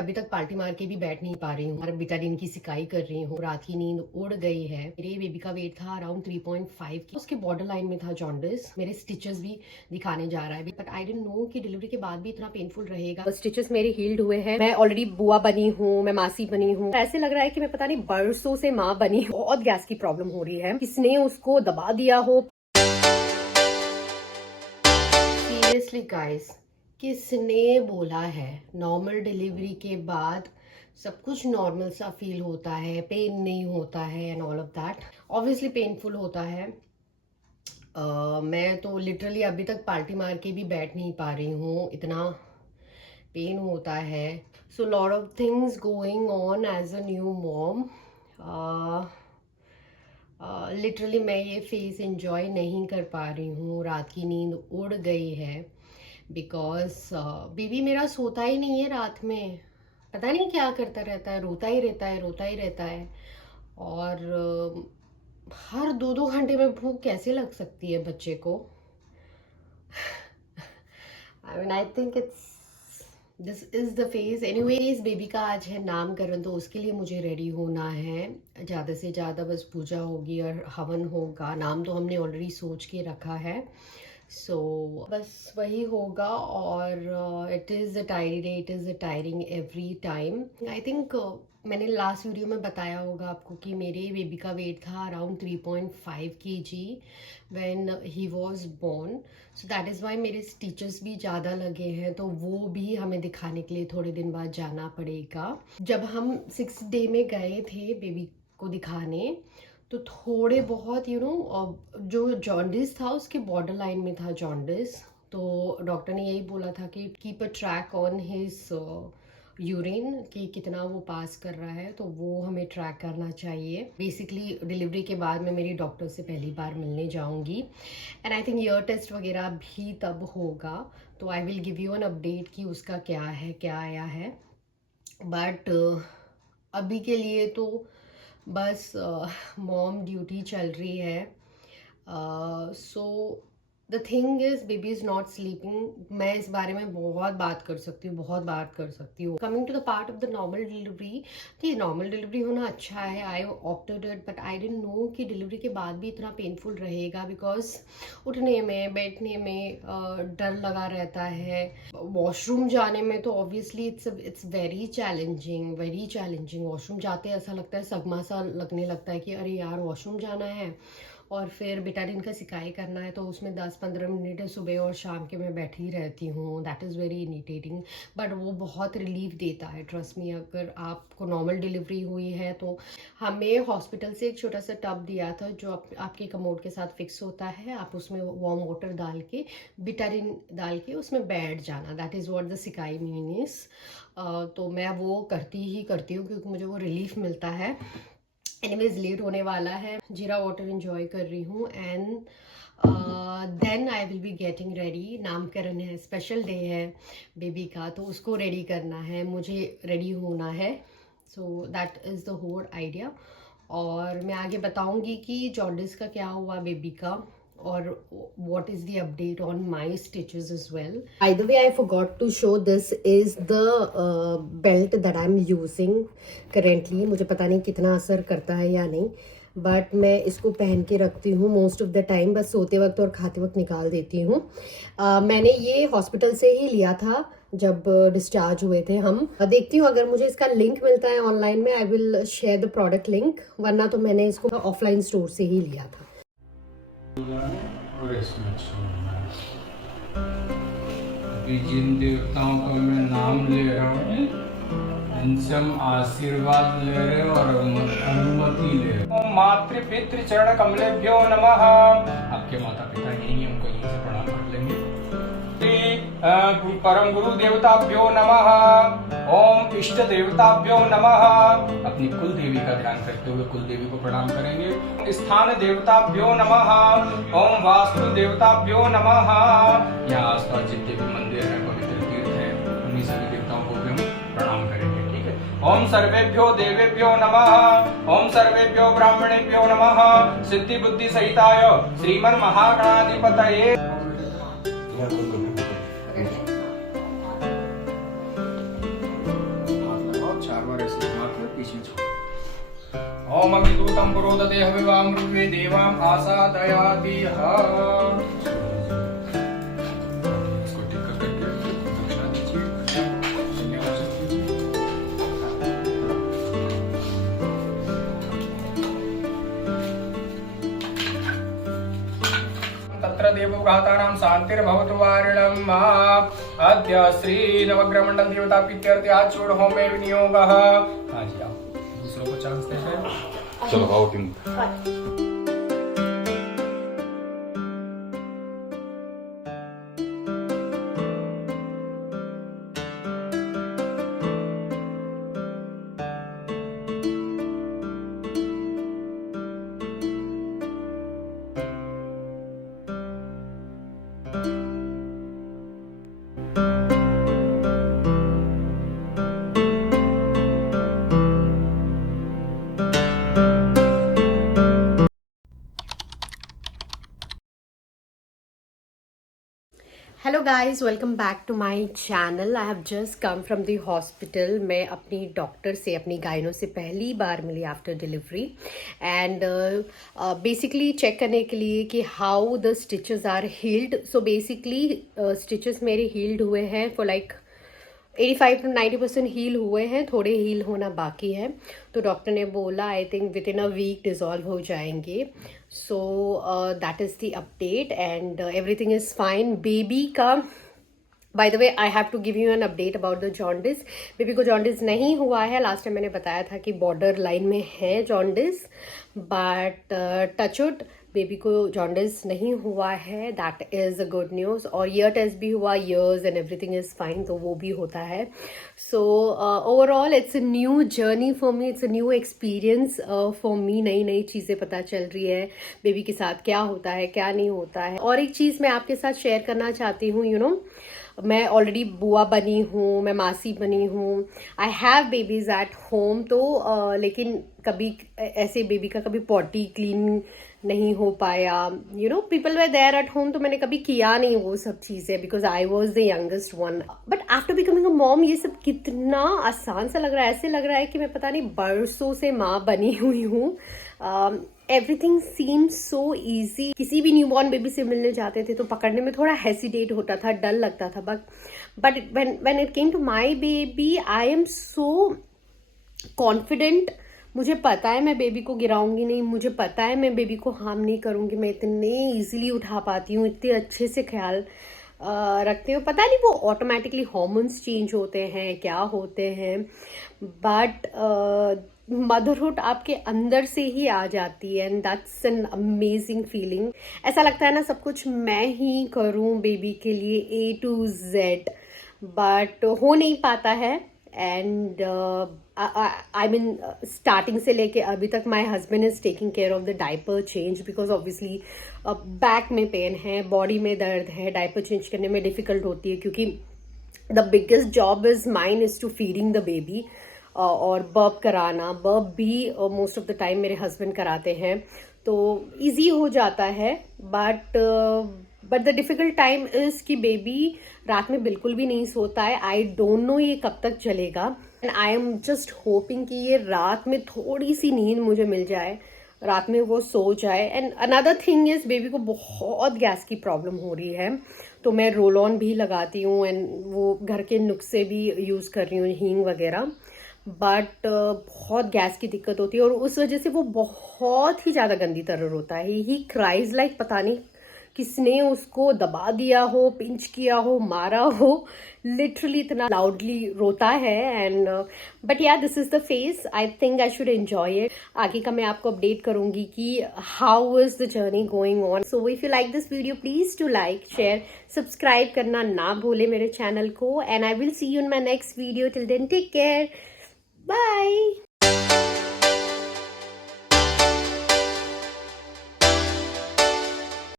अभी तक पार्टी मार के भी बैठ नहीं पा रही हूँ और बिटाडीन की सिकाई कर रही हूँ। रात की नींद उड़ गई है। मेरे बेबी का वेट था अराउंड 3.5 की, उसके बॉर्डर लाइन में था जॉन्डिस। मेरे स्टिचेस भी दिखाने जा रहा है, बट आई डिडंट नो कि डिलीवरी के बाद भी इतना पेनफुल रहेगा। स्टिचेस मेरे हील्ड हुए हैं। मैं ऑलरेडी बुआ बनी हूँ, मैं मासी बनी हूँ। ऐसे लग रहा है कि मैं पता नहीं बरसों से माँ बनी। बहुत गैस की प्रॉब्लम हो रही है, किसने उसको दबा दिया हो। सीरियसली गाइस, किसने बोला है नॉर्मल डिलीवरी के बाद सब कुछ नॉर्मल सा फील होता है, पेन नहीं होता है and all of that. Obviously painful होता है। मैं तो लिटरली अभी तक पार्टी मार के भी बैठ नहीं पा रही हूँ, इतना पेन होता है। So lot of things going on as a new mom. Literally मैं ये फेस एंजॉय नहीं कर पा रही हूँ। रात की नींद उड़ गई है बिकॉज बेबी मेरा सोता ही नहीं है रात में। पता नहीं क्या करता रहता है, रोता ही रहता है, रोता ही रहता है। और हर 2-2 घंटे में भूख कैसे लग सकती है बच्चे को। I mean I think it's this is the phase. Anyways, baby का आज है नामकरण, तो उसके लिए मुझे रेडी होना है। ज़्यादा से ज़्यादा बस पूजा होगी और हवन होगा। नाम तो हमने ऑलरेडी सोच के रखा है। बस वही होगा। और it is a tired day, it is a tiring every time. I think मैंने लास्ट वीडियो में बताया होगा आपको कि मेरे बेबी का वेट था around 3.5 kg when he was born. So that is why मेरे स्टिचेस भी ज़्यादा लगे हैं, तो वो भी हमें दिखाने के लिए थोड़े दिन बाद जाना पड़ेगा। जब हम 6 डे में गए थे बेबी को दिखाने, तो थोड़े बहुत जो जॉन्डिस था उसके बॉर्डर लाइन में था जॉन्डिस। तो डॉक्टर ने यही बोला था कि keep a track on his urine, कि कितना वो पास कर रहा है, तो वो हमें ट्रैक करना चाहिए। बेसिकली डिलीवरी के बाद मैं मेरी डॉक्टर से पहली बार मिलने जाऊंगी and I think ear test वगैरह भी तब होगा। तो I will give you an update कि उसका क्या है, क्या आया है। बट अभी के लिए तो बस मॉम ड्यूटी चल रही है। So the thing is baby is not sleeping. मैं इस बारे में बहुत बात कर सकती हूँ, बहुत बात कर सकती हूँ। Coming to the part of the normal delivery, कि नॉर्मल डिलीवरी होना अच्छा है, I opted it, but I didn't know कि डिलीवरी के बाद भी इतना पेनफुल रहेगा। बिकॉज उठने में, बैठने में डर लगा रहता है। वॉशरूम जाने में तो obviously it's very challenging, very challenging. Washroom जाते ऐसा लगता है, सगमा सा लगने लगता है कि अरे यार वॉशरूम जाना है। और फिर बिटाडीन का सिकाई करना है, तो उसमें 10-15 मिनट सुबह और शाम के मैं बैठी रहती हूँ। That is very irritating, but वो बहुत रिलीफ देता है, ट्रस्ट मी। अगर आपको नॉर्मल डिलीवरी हुई है तो हमें हॉस्पिटल से एक छोटा सा टब दिया था जो आपके कमोड के साथ फिक्स होता है। आप उसमें वार्म वाटर डाल के, बिटाडीन डाल के उसमें बैठ जाना। दैट इज़ व्हाट द सिकाई मीन इज। तो मैं वो करती हूँ क्योंकि मुझे वो रिलीफ मिलता है। एनीवेज, लेट होने वाला है, जीरा वाटर इंजॉय कर रही हूँ and then I will be getting ready. नामकरण है, स्पेशल डे है बेबी का, तो उसको रेडी करना है, मुझे रेडी होना है। So that is the whole idea. और मैं आगे बताऊंगी कि जॉन्डिस का क्या हुआ बेबी का, और what is the update on my stitches as well. By the way, I forgot to show, this is the belt that I'm using currently. मुझे पता नहीं कितना असर करता है या नहीं, बट मैं इसको पहन के रखती हूँ मोस्ट ऑफ द टाइम। बस सोते वक्त और खाते वक्त निकाल देती हूँ। मैंने ये हॉस्पिटल से ही लिया था जब डिस्चार्ज हुए थे हम। देखती हूँ अगर मुझे इसका लिंक मिलता है ऑनलाइन में, I will share the product link, वरना तो मैंने इसको ऑफलाइन स्टोर से ही लिया था। और इसमें अभी जिन देवताओं का मैं नाम ले रहा हूँ, इनसे हम आशीर्वाद ले रहे हैं और अनुमति ले रहे हैं। मातृ पितृ चरण कमलेभ्यो नमः। आपके माता पिता नहीं है, उनको यहीं से प्रणाम कर लेंगे। परम गुरु देवताभ्यो नमः। ओम इष्ट देवताभ्यो नमः। अपनी कुल देवी का ध्यान करते हुए कुल देवी को प्रणाम करेंगे। स्थान देवताभ्यो नमः। ओम वास्तु देवताभ्यो नमः। यहाँ आसपास जितने भी मंदिर हैं, पवित्र तीर्थ हैं, उन्हीं सभी देवताओं को भी हम प्रणाम करेंगे। ठीक है। ओम सर्वेभ्यो देवेभ्यो नमः। ओम सर्वेभ्यो ब्राह्मणेभ्यो नमः। सिद्धि बुद्धि सहिताय श्रीमन महागणाधिपतये। बीच में छोड़। ओम अग्निदूतम पुरोदते हविवाम रुवे देवाम आसादयाति हा। इसको ठीक करके दक्षिणा दीजिए। तत्र देवोघातानां शान्तिर्भवतु वारिणम्। अद्य श्री नवग्रह मंडल देवता प्रीत्यर्थे आचूर्ण होमे विनियोगः। हाँ जी, आप दूसरों को चांस देते हैं। चलो आओ तुम। Hello guys, welcome back to my channel. I have just come from the hospital. मैं अपनी डॉक्टर से, अपनी गाइनो से पहली बार मिली after delivery and basically check करने के लिए कि how the stitches are healed. So basically stitches मेरे हील्ड हुए हैं फॉर लाइक 85 to 90% हील हुए हैं, थोड़े हील होना बाकी है। तो डॉक्टर ने बोला I think within a week dissolve हो जाएंगे। So that is the update and everything is fine. Baby का by the way I have to give you an update about the jaundice. Baby को jaundice नहीं हुआ है। Last time मैंने बताया था कि बॉर्डर लाइन में है जॉन्डिस, बट टचवुड बेबी को जॉन्डिस नहीं हुआ है। That is a good news. और ईयर टेस्ट भी हुआ, years and everything is fine, तो वो भी होता है। So overall it's a new journey for me, it's a new experience for me. नई नई चीज़ें पता चल रही है, बेबी के साथ क्या होता है क्या नहीं होता है। और एक चीज़ मैं आपके साथ शेयर करना चाहती हूँ, यू नो मैं ऑलरेडी बुआ बनी हूँ, मैं मासी बनी हूँ, I have babies eight home. तो लेकिन कभी ऐसे बेबी का कभी पॉटी क्लीन नहीं हो पाया, you know people were there at home, तो मैंने कभी किया नहीं वो सब चीज़ें because I was the youngest one. But after becoming a mom ये सब कितना आसान सा लग रहा है। ऐसे लग रहा है कि मैं पता नहीं बरसों से माँ बनी हुई हूँ। Everything seems so easy. किसी भी न्यूबॉर्न बेबी से मिलने जाते थे तो पकड़ने में थोड़ा हेसिटेट होता था, डर लगता था, but when it came to my baby I am so confident. मुझे पता है मैं बेबी को गिराऊंगी नहीं, मुझे पता है मैं बेबी को हार्म नहीं करूंगी। मैं इतने इजीली उठा पाती हूँ, इतने अच्छे से ख्याल रखते हो। पता नहीं वो ऑटोमेटिकली हार्मोन्स चेंज होते हैं, क्या होते हैं, बट मदरहुड आपके अंदर से ही आ जाती है and that's an amazing feeling. ऐसा लगता है ना सब कुछ मैं ही करूं बेबी के लिए A to Z, बट हो नहीं पाता है। एंड आई मीन स्टार्टिंग से लेके अभी तक my husband is taking care of the diaper change because obviously back में पेन है, बॉडी में दर्द है, डायपर चेंज करने में डिफिकल्ट होती है क्योंकि the biggest job is mine is to feeding the baby और बर्प कराना। बर्प भी मोस्ट ऑफ द टाइम मेरे हस्बैंड कराते हैं तो इजी हो जाता है, but the difficult time is कि बेबी रात में बिल्कुल भी नहीं सोता है। आई डोंट नो ये कब तक चलेगा and I am just hoping कि ये रात में थोड़ी सी नींद मुझे मिल जाए, रात में वो सो जाए। And another thing is baby को बहुत गैस की प्रॉब्लम हो रही है, तो मैं रोल ऑन भी लगाती हूँ एंड वो घर के नुस्खे भी यूज़ कर रही हूँ, हींग वगैरह, बट बहुत गैस की दिक्कत होती है और उस वजह से वो बहुत ही ज़्यादा गंदी तरह रोता है। ही क्राइज लाइक पता नहीं किसने उसको दबा दिया हो, पिंच किया हो, मारा हो, लिटरली इतना लाउडली रोता है। And but yeah this is the phase, I think I should enjoy it. आगे का मैं आपको अपडेट करूंगी कि how is the journey going on. So if you like this video please to like, share, subscribe करना ना भूले मेरे चैनल को and I will see you in my next video. Till then take care, bye.